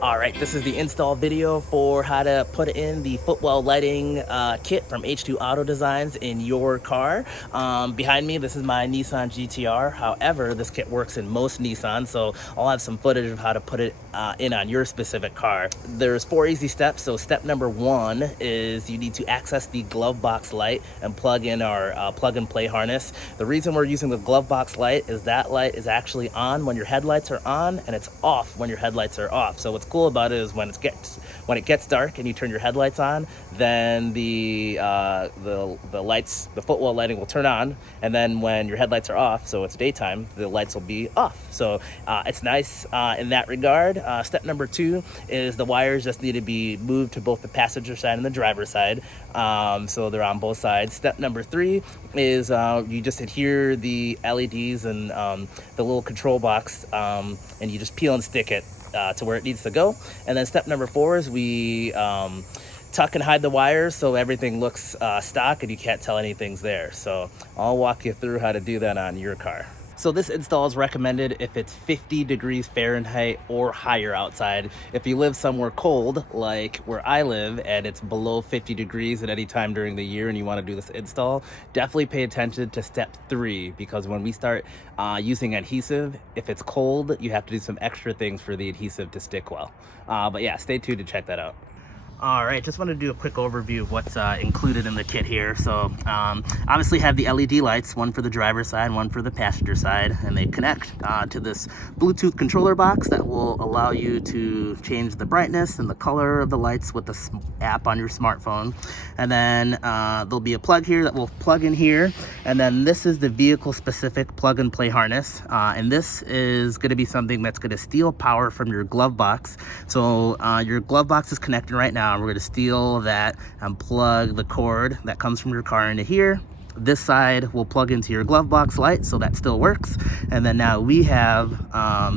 Alright, this is the install video for how to put in the Footwell lighting kit from H2 Auto Designs in your car. Behind me, this is my Nissan GTR. However, this kit works in most Nissans, so I'll have some footage of how to put it in on your specific car. There's 4 easy steps. So step number 1 is you need to access the glove box light and plug in our plug and play harness. The reason we're using the glove box light is that light is actually on when your headlights are on, and it's off when your headlights are off. So what's cool about it is when it gets dark and you turn your headlights on, then the lights, the Footwell lighting will turn on, and then when your headlights are off, so it's daytime, the lights will be off. So it's nice in that regard. Step number 2 is the wires just need to be moved to both the passenger side and the driver's side, so they're on both sides. Step number 3 is you just adhere the LEDs and the little control box, and you just peel and stick it to where it needs to go. And then step number 4 is we tuck and hide the wires so everything looks stock and you can't tell anything's there. So I'll walk you through how to do that on your car. So this install is recommended if it's 50 degrees Fahrenheit or higher outside. If you live somewhere cold, like where I live, and it's below 50 degrees at any time during the year and you want to do this install, definitely pay attention to step 3, because when we start using adhesive, if it's cold, you have to do some extra things for the adhesive to stick well. But yeah, stay tuned to check that out. Alright, just wanted to do a quick overview of what's included in the kit here. So obviously have the LED lights, one for the driver's side, one for the passenger side, and they connect to this Bluetooth controller box that will allow you to change the brightness and the color of the lights with the app on your smartphone. And then there'll be a plug here that will plug in here, and then this is the vehicle specific plug and play harness, and this is going to be something that's going to steal power from your glove box. So your glove box is connected right now. We're going to steal that and plug the cord that comes from your car into here. This side will plug into your glove box light, so that still works. And then now we have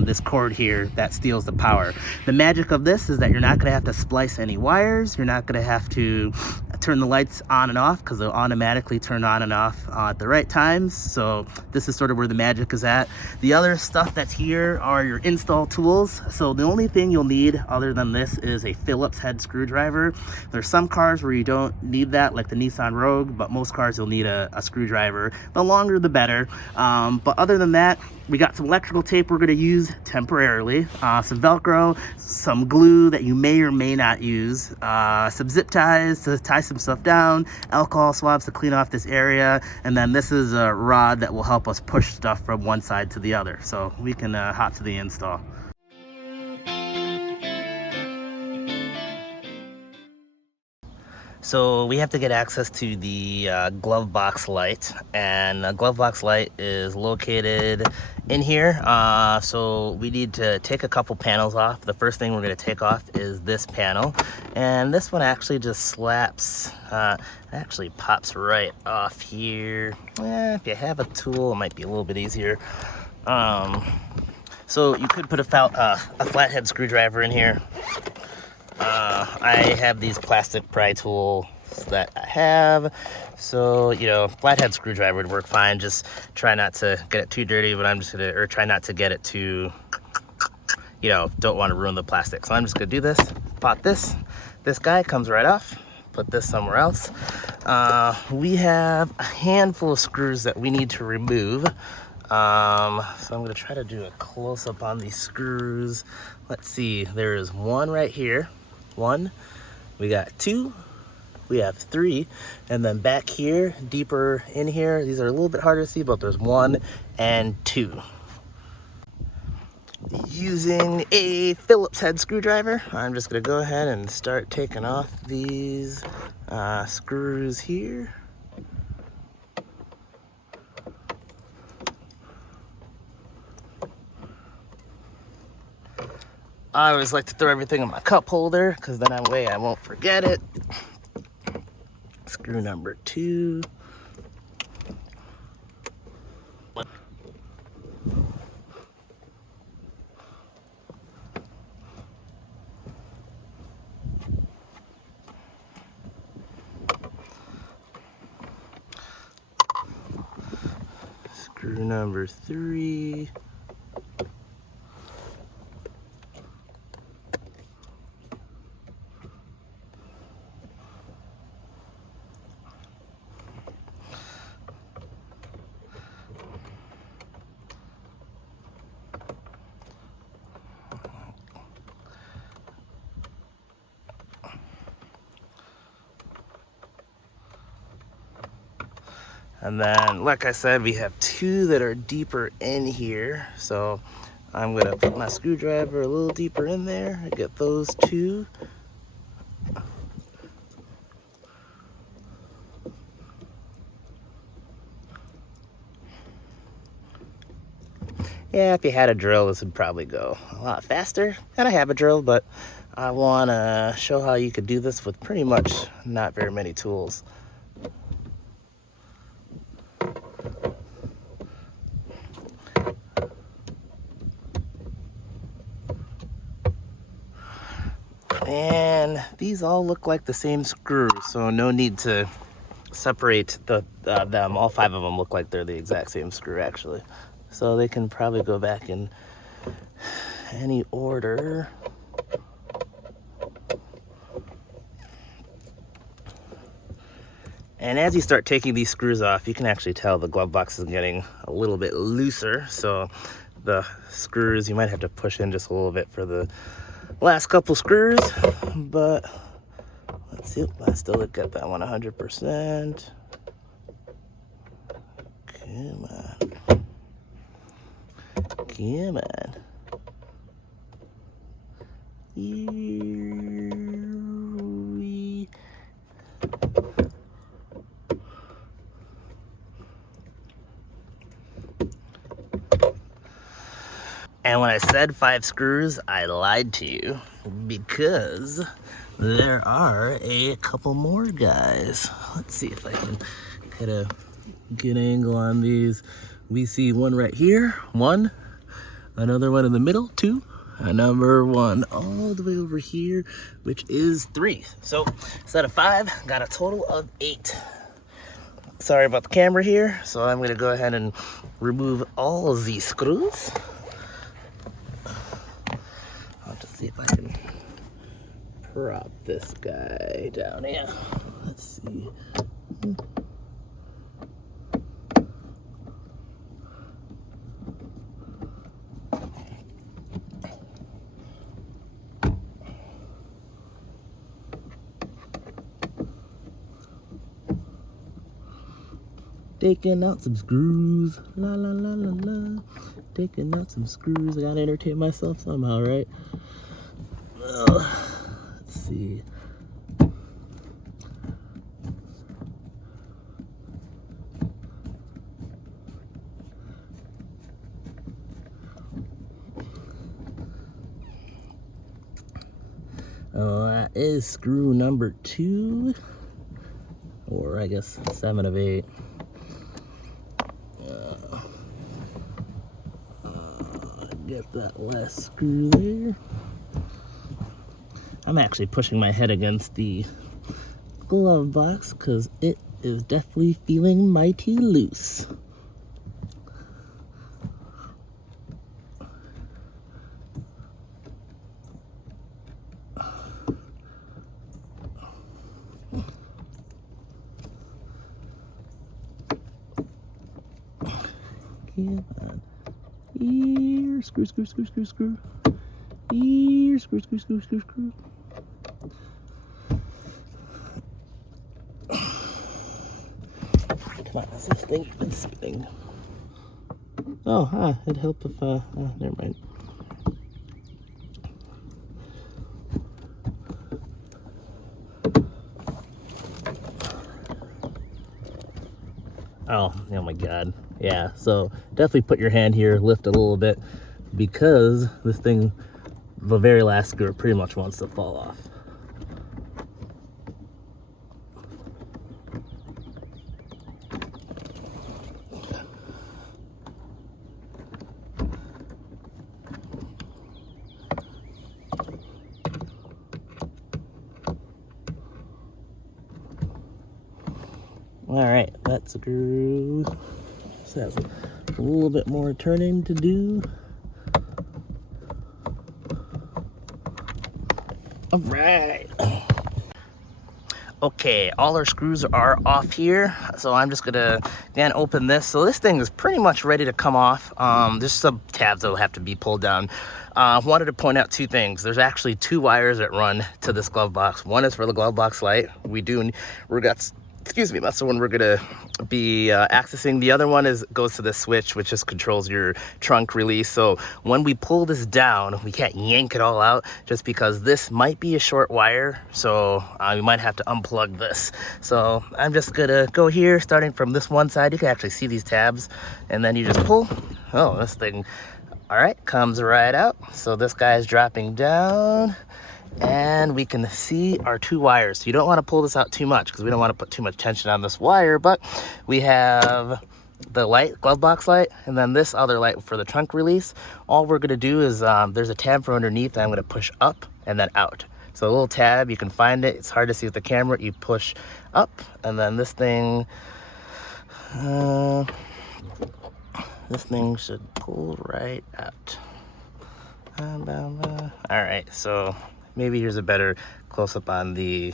this cord here that steals the power. The magic of this is that you're not going to have to splice any wires. You're not going to have to turn the lights on and off, because they'll automatically turn on and off at the right times. So this is sort of where the magic is at. The other stuff that's here are your install tools. So the only thing you'll need other than this is a Phillips head screwdriver. There's some cars where you don't need that, like the Nissan Rogue, but most cars you'll need a screwdriver. The longer the better. But other than that, we got some electrical tape we're going to use temporarily, some Velcro, some glue that you may or may not use, some zip ties to tie some stuff down, alcohol swabs to clean off this area, and then this is a rod that will help us push stuff from one side to the other. So we can hop to the install. So we have to get access to the glove box light, and the glove box light is located in here. So we need to take a couple panels off. The first thing we're going to take off is this panel, and this one actually just slaps, actually pops right off here. If you have a tool, it might be a little bit easier. So you could put a flathead screwdriver in here. I have these plastic pry tools that I have, so flathead screwdriver would work fine. Just try not to get it too dirty, but I'm just gonna, or try not to get it too, don't want to ruin the plastic. So I'm just gonna do this. Pop this guy comes right off. Put this somewhere else. We have a handful of screws that we need to remove. So I'm gonna try to do a close-up on these screws. Let's see, there is one right here. One, we got 2, we have 3, and then back here, deeper in here, these are a little bit harder to see, but there's 1 and 2. Using a Phillips head screwdriver, I'm just gonna go ahead and start taking off these screws here. I always like to throw everything in my cup holder, because then that way I won't forget it. Screw number 2. Screw number 3. And then, like I said, we have two that are deeper in here. So I'm gonna put my screwdriver a little deeper in there and get those two. Yeah, if you had a drill, this would probably go a lot faster. And I have a drill, but I wanna show how you could do this with pretty much not very many tools. And these all look like the same screw, so no need to separate them. All 5 of them look like they're the exact same screw, actually. So they can probably go back in any order. And as you start taking these screws off, you can actually tell the glove box is getting a little bit looser. So the screws, you might have to push in just a little bit for the last couple screws, but let's see. I still got that one 100%. Come on. Come on. Here we... And when I said 5 screws, I lied to you, because there are a couple more guys. Let's see if I can get a good angle on these. We see one right here, 1, another one in the middle, 2, and number 1 all the way over here, which is 3. So instead of 5, got a total of 8. Sorry about the camera here, so I'm gonna go ahead and remove all of these screws. I'll just see if I can prop this guy down here. Let's see. Taking out some screws, la la la la la. Taking out some screws. I gotta entertain myself somehow, right? Let's see. Oh, that is screw number 2, or I guess 7 of 8. Get that last screw there. I'm actually pushing my head against the glove box because it is definitely feeling mighty loose. Come on. Here, screw, screw, screw, screw, screw. Here, screw, screw, screw, screw, screw. Come on, is this thing even spinning? Oh, it'd help if, never mind. Oh my God. Yeah, so definitely put your hand here, lift a little bit, because this thing, the very last screw pretty much wants to fall off. All right, that screw has a little bit more turning to do. All right. Okay, all our screws are off here, so I'm just gonna then open this. So this thing is pretty much ready to come off. There's some tabs that will have to be pulled down. Wanted to point out 2 things. There's actually 2 wires that run to this glove box. One is for the glove box light. We got excuse me, that's the one we're gonna be accessing. The other one goes to the switch, which just controls your trunk release. So when we pull this down, we can't yank it all out just because this might be a short wire. So we might have to unplug this. So I'm just gonna go here, starting from this one side. You can actually see these tabs, and then you just pull. Oh, this thing, all right, comes right out. So this guy's dropping down, and we can see our 2 wires. So you don't want to pull this out too much because we don't want to put too much tension on this wire, but we have the light, glove box light, and then this other light for the trunk release. All we're going to do is there's a tab from underneath that I'm going to push up and then out. So a little tab, you can find it. It's hard to see with the camera. You push up, and then this thing should pull right out. All right, so maybe here's a better close-up on the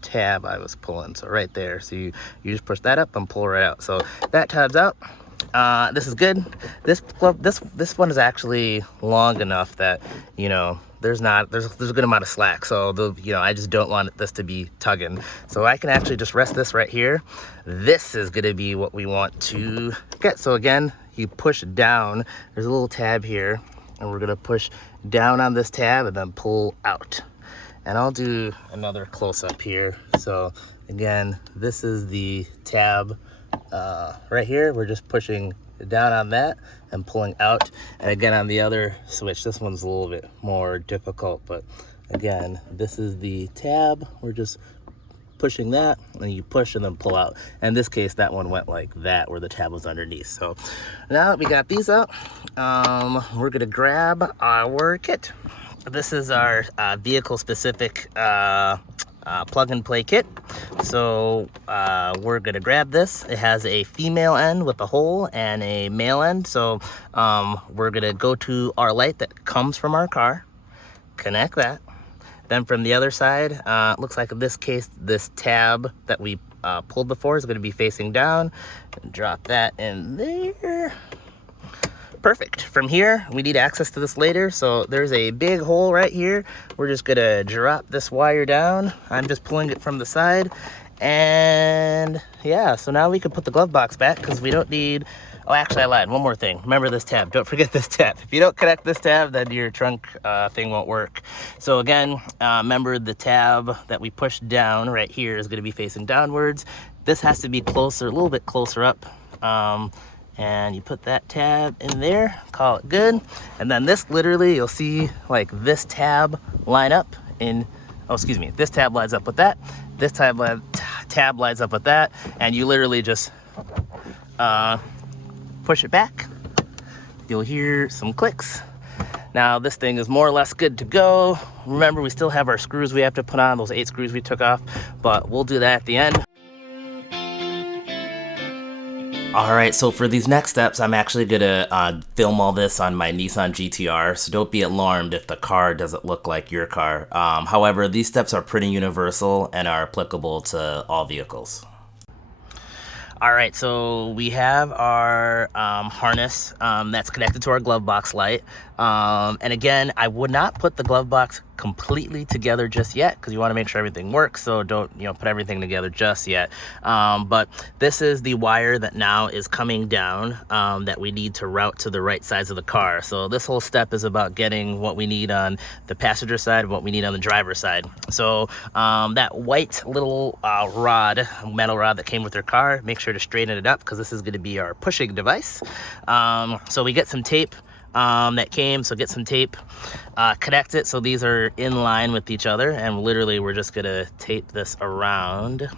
tab I was pulling. So right there, so you just push that up and pull right out. So that tab's out. This is good. This one is actually long enough that, you know, there's a good amount of slack. So I just don't want this to be tugging. So I can actually just rest this right here. This is gonna be what we want to get. So again, you push down. There's a little tab here, and we're gonna push down on this tab and then pull out. And I'll do another close-up here. So again, this is the tab right here. We're just pushing down on that and pulling out. And again, on the other switch, this one's a little bit more difficult, but again, this is the tab. We're just pushing that, and you push and then pull out. In this case, that one went like that, where the tab was underneath. So now that we got these out, we're gonna grab our kit. This is our vehicle-specific plug and play kit. So we're gonna grab this. It has a female end with a hole and a male end. So we're gonna go to our light that comes from our car, connect that. Then from the other side, looks like in this case, this tab that we pulled before is gonna be facing down. Drop that in there. Perfect. From here, we need access to this later, so there's a big hole right here. We're just gonna drop this wire down. I'm just pulling it from the side, and yeah, so now we can put the glove box back because we don't need, oh, actually I lied, one more thing. Remember this tab, don't forget this tab. If you don't connect this tab, then your trunk thing won't work. So again, remember the tab that we pushed down right here is gonna be facing downwards. This has to be closer, a little bit closer up. And you put that tab in there, call it good. And then this, literally, you'll see like this tab line up in, oh, excuse me, this tab lines up with that. This tab lines up with that. And you literally just push it back. You'll hear some clicks. Now this thing is more or less good to go. Remember, we still have our screws we have to put on, those 8 screws we took off, but we'll do that at the end. All right, so for these next steps, I'm actually gonna film all this on my Nissan GTR, so don't be alarmed if the car doesn't look like your car. However, these steps are pretty universal and are applicable to all vehicles. All right, so we have our harness that's connected to our glove box light. And again, I would not put the glove box completely together just yet because you want to make sure everything works, so don't put everything together just yet. But this is the wire that now is coming down that we need to route to the right sides of the car. So this whole step is about getting what we need on the passenger side and what we need on the driver's side. So that white little metal rod that came with your car, make sure to straighten it up because this is going to be our pushing device. So we get some tape that came, so get some tape, connect it so these are in line with each other, and literally we're just gonna tape this around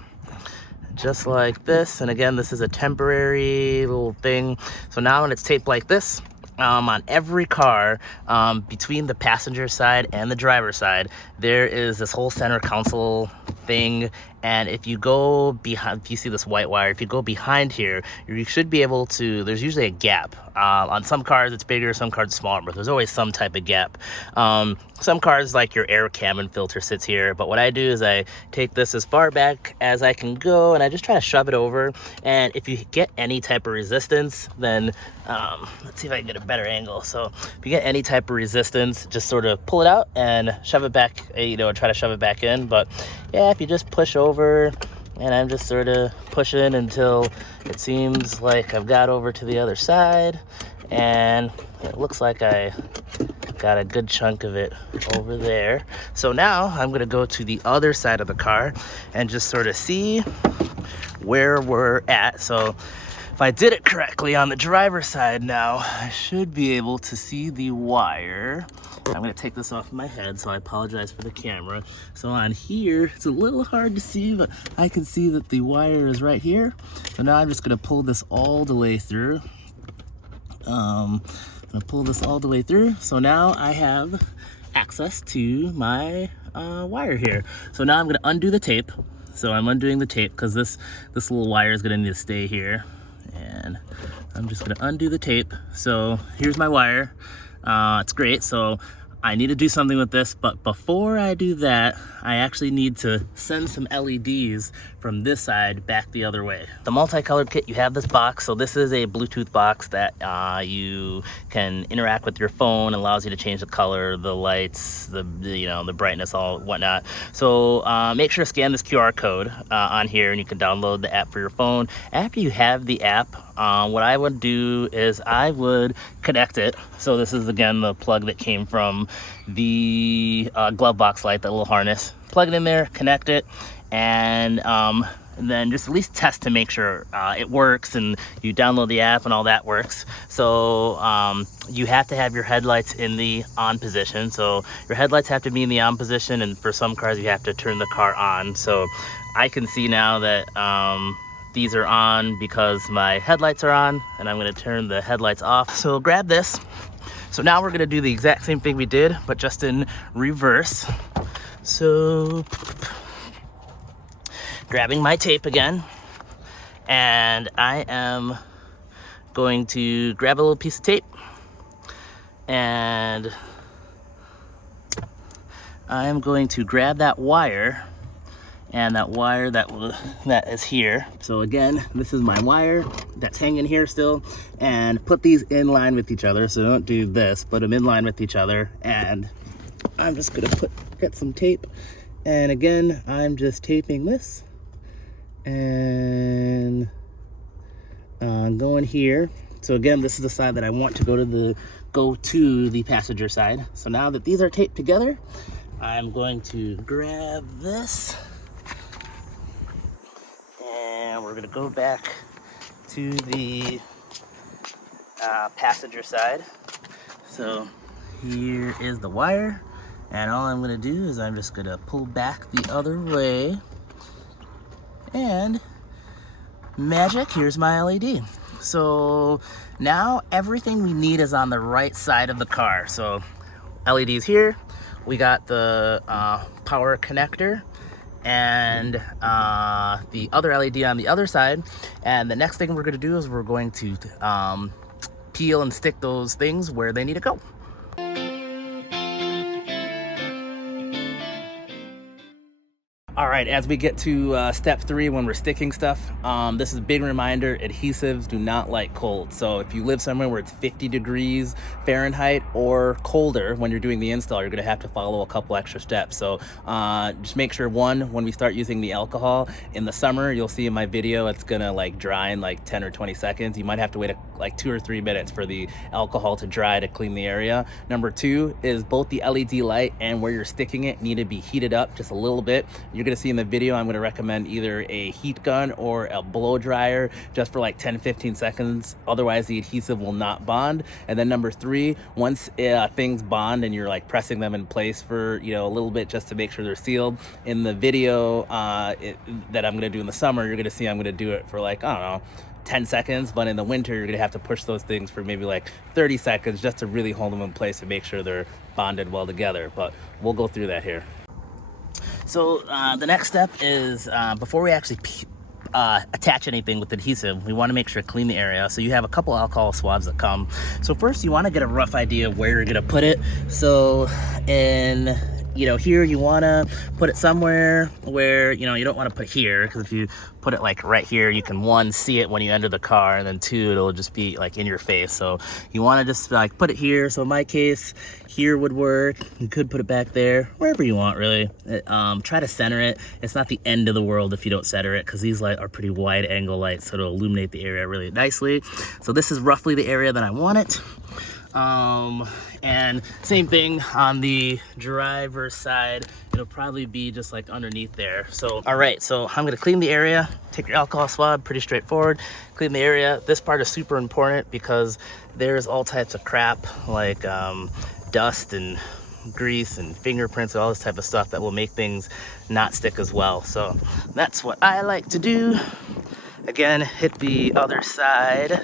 just like this. And again, this is a temporary little thing. So now when it's taped like this, on every car, between the passenger side and the driver's side, there is this whole center console thing. And if you go behind, if you see this white wire, if you go behind here, you should be able to, there's usually a gap. On some cars it's bigger, some cars smaller, but there's always some type of gap. Some cars, like your air cabin filter sits here, but what I do is I take this as far back as I can go and I just try to shove it over. And if you get any type of resistance, then let's see if I can get a better angle. So if you get any type of resistance, just sort of pull it out and shove it back, try to shove it back in. But yeah, if you just push over, And I'm just sort of pushing until it seems like I've got over to the other side, and it looks like I got a good chunk of it over there. So now I'm gonna go to the other side of the car and just sort of see where we're at. So if I did it correctly on the driver's side now, I should be able to see the wire. I'm gonna take this off my head, so I apologize for the camera. So on here, it's a little hard to see, but I can see that the wire is right here. So now I'm just gonna pull this all the way through. I'm gonna pull this all the way through. So now I have access to my wire here. So now I'm gonna undo the tape. So I'm undoing the tape because this little wire is gonna need to stay here. And I'm just gonna undo the tape. So here's my wire. It's great. So I need to do something with this, but before I do that, I actually need to send some LEDs from this side back the other way. The multicolored kit, you have this box. So this is a Bluetooth box that you can interact with your phone. It allows you to change the color, the lights, the brightness, all whatnot. So make sure to scan this QR code on here, and you can download the app for your phone. After you have the app, what I would do is I would connect it. So this is again the plug that came from the glove box light, that little harness. Plug it in there, connect it, and then just at least test to make sure it works, and you download the app and all that works. So you have to have your headlights in the on position. So your headlights have to be in the on position, and for some cars you have to turn the car on. So I can see now that these are on because my headlights are on, and I'm gonna turn the headlights off. So grab this. So now we're gonna do the exact same thing we did, but just in reverse. So grabbing my tape again, and I am going to grab a little piece of tape, and I am going to grab that wire, and that wire that is here. So again, this is my wire that's hanging here still, and put these in line with each other. So don't do this, put them in line with each other. And I'm just gonna get some tape, and again, I'm just taping this and going here. So again, this is the side that I want to go to the passenger side. So now that these are taped together, I'm going to grab this, and we're gonna go back to the passenger side. So here is the wire, and all I'm gonna do is I'm just gonna pull back the other way, and magic, here's my LED. So now everything we need is on the right side of the car. So LEDs here, we got the power connector, and the other LED on the other side. And the next thing we're gonna do is we're going to peel and stick those things where they need to go. All right, as we get to step 3, when we're sticking stuff, this is a big reminder, adhesives do not like cold. So if you live somewhere where it's 50 degrees Fahrenheit or colder when you're doing the install, you're gonna have to follow a couple extra steps. So just make sure, one, when we start using the alcohol, in the summer, you'll see in my video, it's gonna like dry in like 10 or 20 seconds. You might have to wait like 2 or 3 minutes for the alcohol to dry to clean the area. Number 2 is both the LED light and where you're sticking it need to be heated up just a little bit. You're gonna see in the video, I'm gonna recommend either a heat gun or a blow dryer just for like 10-15 seconds. Otherwise, the adhesive will not bond. And then number 3, once things bond and you're like pressing them in place for a little bit just to make sure they're sealed. In the video that I'm gonna do in the summer, you're gonna see I'm gonna do it for like, I don't know, 10 seconds, but in the winter you're gonna have to push those things for maybe like 30 seconds just to really hold them in place and make sure they're bonded well together. But we'll go through that here. So the next step is before we actually attach anything with adhesive, we want to make sure to clean the area. So you have a couple alcohol swabs that come. So first you want to get a rough idea of where you're gonna put it. So in you know, here you want to put it somewhere where, you know, you don't want to put it here, because if you put it like right here, you can, one, see it when you enter the car, and then two, it'll just be like in your face. So you want to just like put it here. So in my case, here would work. You could put it back there, wherever you want, really. Try to center it. It's not the end of the world if you don't center it, because these lights are pretty wide angle lights, so it'll illuminate the area really nicely. So this is roughly the area that I want it. And same thing on the driver's side, it'll probably be just like underneath there. So, all right, so I'm gonna clean the area, take your alcohol swab, pretty straightforward, clean the area. This part is super important because there's all types of crap like dust and grease and fingerprints and all this type of stuff that will make things not stick as well. So that's what I like to do. Again, hit the other side.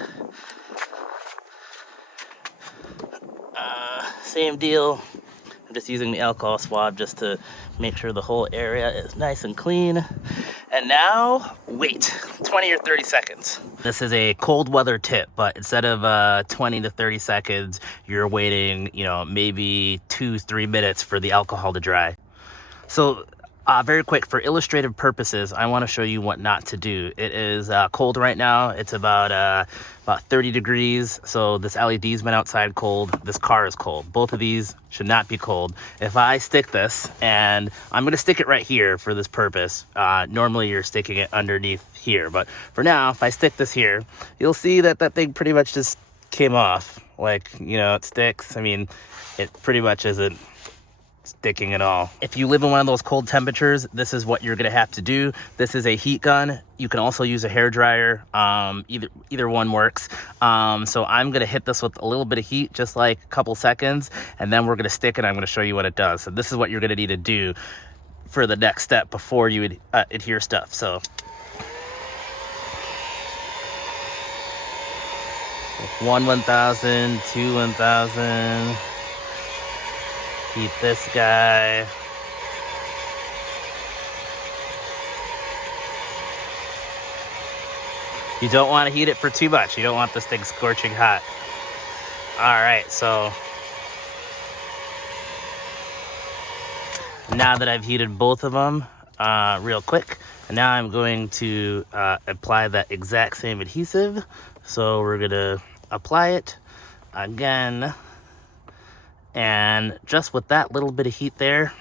Same deal. I'm just using the alcohol swab just to make sure the whole area is nice and clean. And now, wait 20 or 30 seconds. This is a cold weather tip, but instead of 20 to 30 seconds, you're waiting, you know, maybe 2-3 minutes for the alcohol to dry. So very quick, for illustrative purposes, I want to show you what not to do. It is cold right now. It's about 30 degrees. So this LED's been outside cold. This car is cold. Both of these should not be cold. If I stick this, and I'm going to stick it right here for this purpose. Normally you're sticking it underneath here, but for now, if I stick this here, you'll see that that thing pretty much just came off. Like, you know, it sticks. I mean, it pretty much isn't sticking at all. If you live in one of those cold temperatures, this is what you're gonna have to do. This is a heat gun. You can also use a hair dryer. Either one works. So I'm gonna hit this with a little bit of heat, just like a couple seconds, and then we're gonna stick it. I'm gonna show you what it does. So this is what you're gonna need to do for the next step before you adhere stuff. So 1,000, 2,000. Heat this guy. You don't want to heat it for too much. You don't want this thing scorching hot. All right, so now that I've heated both of them real quick, and now I'm going to apply that exact same adhesive. So we're gonna apply it again. And just with that little bit of heat there,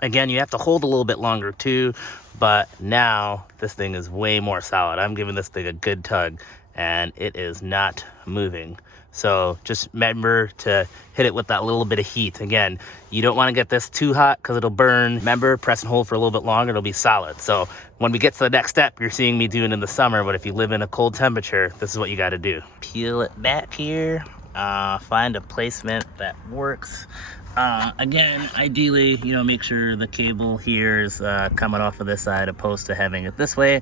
again, you have to hold a little bit longer too, but now this thing is way more solid. I'm giving this thing a good tug and it is not moving. So just remember to hit it with that little bit of heat. Again, you don't want to get this too hot because it'll burn. Remember, press and hold for a little bit longer, it'll be solid. So when we get to the next step, you're seeing me doing in the summer, but if you live in a cold temperature, this is what you got to do. Peel it back here. Find a placement that works. Again, ideally, you know, make sure the cable here is coming off of this side opposed to having it this way.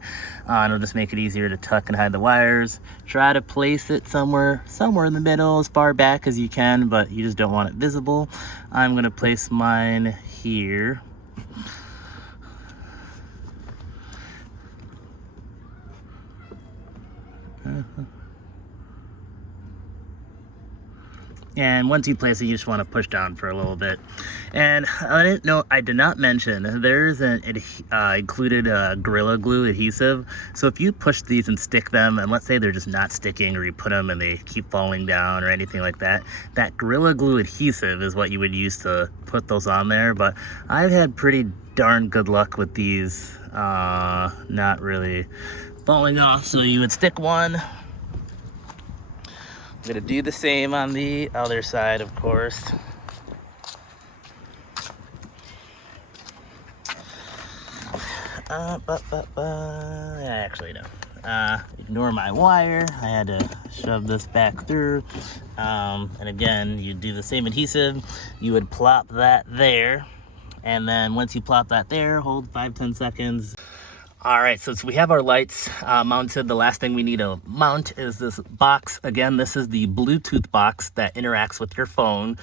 It'll just make it easier to tuck and hide the wires. Try to place it somewhere in the middle, as far back as you can, but you just don't want it visible. I'm gonna place mine here. And once you place it, you just want to push down for a little bit. And I did not mention, there's an included Gorilla Glue adhesive. So if you push these and stick them, and let's say they're just not sticking, or you put them and they keep falling down or anything like that, that Gorilla Glue adhesive is what you would use to put those on there. But I've had pretty darn good luck with these not really falling off. So you would stick one. I'm gonna do the same on the other side, of course. Actually, no. Ignore my wire. I had to shove this back through. And again, you do the same adhesive. You would plop that there. And then once you plop that there, hold 5-10 seconds. All right, so we have our lights mounted. The last thing we need to mount is this box. Again, this is the Bluetooth box that interacts with your phone.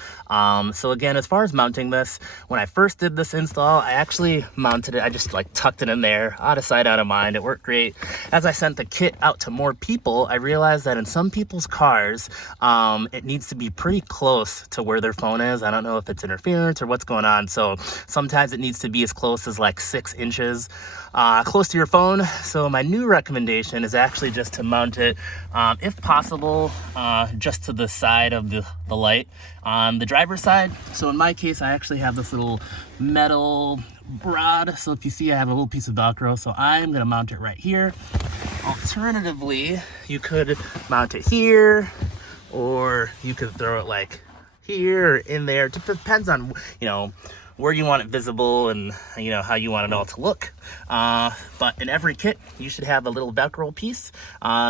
So again, as far as mounting this, when I first did this install, I actually mounted it. I just like tucked it in there, out of sight, out of mind. It worked great. As I sent the kit out to more people, I realized that in some people's cars, it needs to be pretty close to where their phone is. I don't know if it's interference or what's going on. So sometimes it needs to be as close as like 6 inches close to your phone. So my new recommendation is actually just to mount it, if possible, just to the side of the light on the driver's side. So in my case, I actually have this little metal rod. So if you see, I have a little piece of Velcro. So I'm going to mount it right here. Alternatively, you could mount it here, or you could throw it like here or in there. It depends on, where you want it visible and how you want it all to look. But in every kit, you should have a little Velcro piece.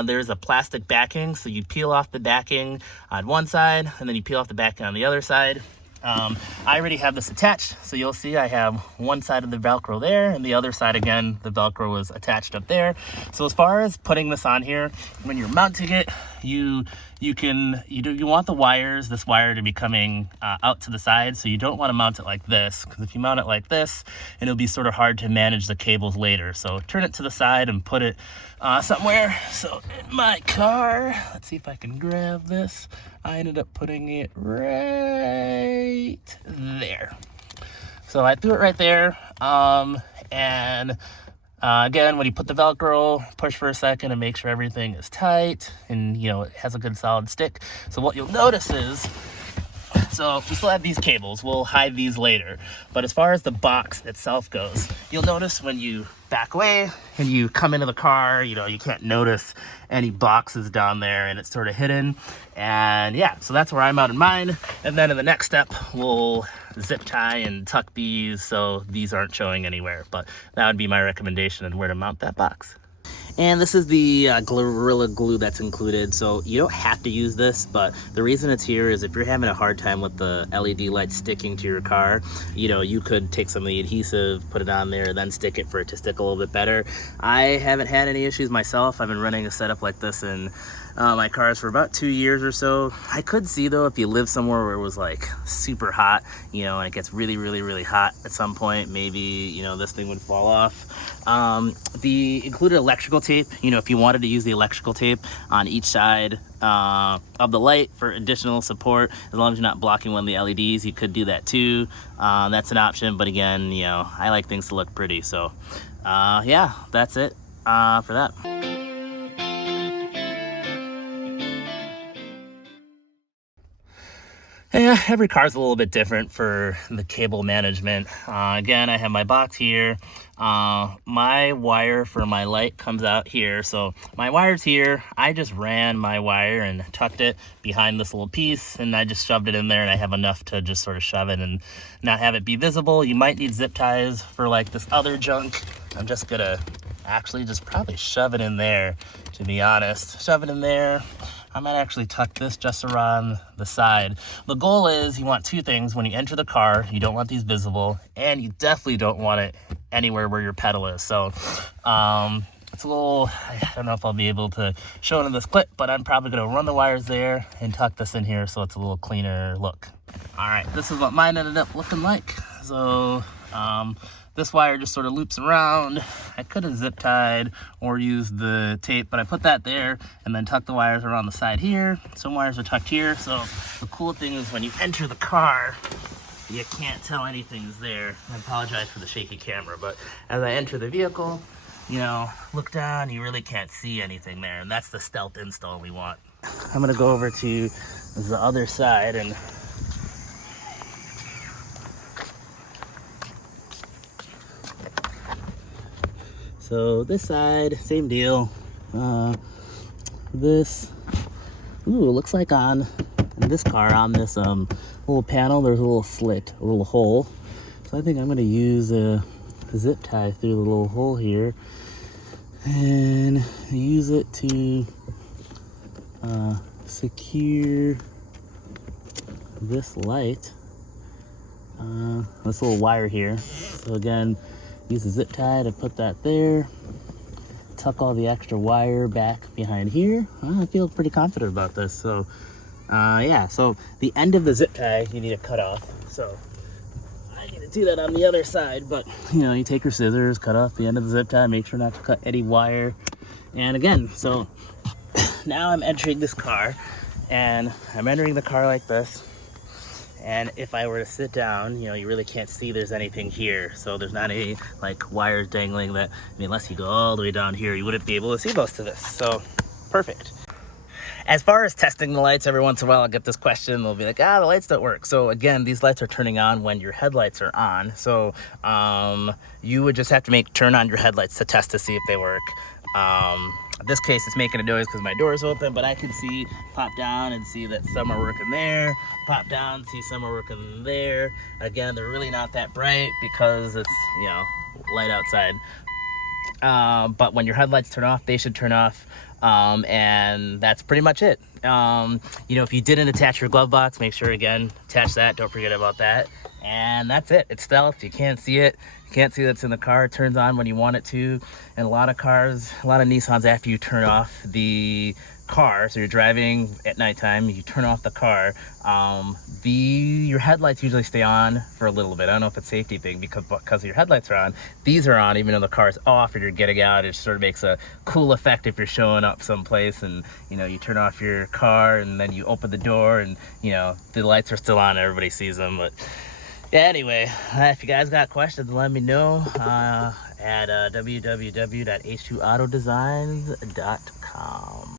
There's a plastic backing, so you peel off the backing on one side and then you peel off the backing on the other side. I already have this attached, so you'll see I have one side of the Velcro there, and the other side, again, the Velcro was attached up there. So as far as putting this on here, when you're mounting it, you want the wires, this wire, to be coming out to the side. So you don't want to mount it like this, because if you mount it like this, it'll be sort of hard to manage the cables later. So turn it to the side and put it somewhere. So in my car, let's see if I can grab this. I ended up putting it right there. So I threw it right there. Again, when you put the Velcro, push for a second and make sure everything is tight and, it has a good solid stick. So what you'll notice is, so we still have these cables. We'll hide these later. But as far as the box itself goes, you'll notice when you back away and you come into the car, you can't notice any boxes down there and it's sort of hidden. And yeah, so that's where I mounted mine. And then in the next step, we'll zip tie and tuck these so these aren't showing anywhere. But that would be my recommendation on where to mount that box. And this is the Gorilla Glue that's included, so you don't have to use this, but the reason it's here is if you're having a hard time with the LED light sticking to your car, you could take some of the adhesive, put it on there, then stick it for it to stick a little bit better. I haven't had any issues myself. I've been running a setup like this in my cars for about 2 years or so. I could see, though, if you live somewhere where it was like super hot, and it gets really, really, really hot at some point, maybe, this thing would fall off. The included electrical tape, if you wanted to use the electrical tape on each side of the light for additional support, as long as you're not blocking one of the LEDs, you could do that too. That's an option, but again, I like things to look pretty. So yeah, that's it for that. Yeah, every car's a little bit different for the cable management. Again, I have my box here. My wire for my light comes out here. So my wire's here. I just ran my wire and tucked it behind this little piece, and I just shoved it in there, and I have enough to just sort of shove it and not have it be visible. You might need zip ties for like this other junk. I'm just gonna actually just probably shove it in there, to be honest. Shove it in there. I might actually tuck this just around the side. The goal is you want two things. When you enter the car, you don't want these visible, and you definitely don't want it anywhere where your pedal is. So it's a little, I don't know if I'll be able to show it in this clip, but I'm probably gonna run the wires there and tuck this in here so it's a little cleaner look. All right, this is what mine ended up looking like. So this wire just sort of loops around. I could have zip tied or used the tape, but I put that there and then tucked the wires around the side here. Some wires are tucked here. So the cool thing is when you enter the car, you can't tell anything's there. I apologize for the shaky camera, but as I enter the vehicle, look down, you really can't see anything there. And that's the stealth install we want. I'm gonna go over to the other side and so this side, same deal. This, looks like on this car, on this little panel, there's a little slit, a little hole. So I think I'm gonna use a zip tie through the little hole here and use it to secure this light, this little wire here. So again, use a zip tie to put that there. Tuck all the extra wire back behind here. I feel pretty confident about this. So yeah, so the end of the zip tie you need to cut off. So I need to do that on the other side, but you know, you take your scissors, cut off the end of the zip tie, make sure not to cut any wire. And again, so now I'm entering this car, and I'm entering the car like this. And if I were to sit down, you know, you really can't see there's anything here. So there's not any like wires dangling that, I mean, unless you go all the way down here, you wouldn't be able to see most of this. So perfect. As far as testing the lights, every once in a while I'll get this question. They'll be like, the lights don't work. So again, these lights are turning on when your headlights are on. So you would just have to turn on your headlights to test to see if they work. In this case, it's making a noise because my door is open, but I can see, pop down and see that some are working there. Pop down, see some are working there. Again, they're really not that bright because it's, you know, light outside. But when your headlights turn off, they should turn off. And that's pretty much it. You know, if you didn't attach your glove box, make sure again, attach that. Don't forget about that. And that's it. It's stealth. You can't see it. You can't see that it's in the car. It turns on when you want it to. And a lot of cars, a lot of Nissans, after you turn off the car, so you're driving at nighttime, you turn off the car, your headlights usually stay on for a little bit. I don't know if it's a safety thing because your headlights are on. These are on even though the car's off and you're getting out. It sort of makes a cool effect if you're showing up someplace and, you know, you turn off your car and then you open the door and, you know, the lights are still on and everybody sees them. But yeah, anyway, if you guys got questions, let me know at www.h2autodesigns.com.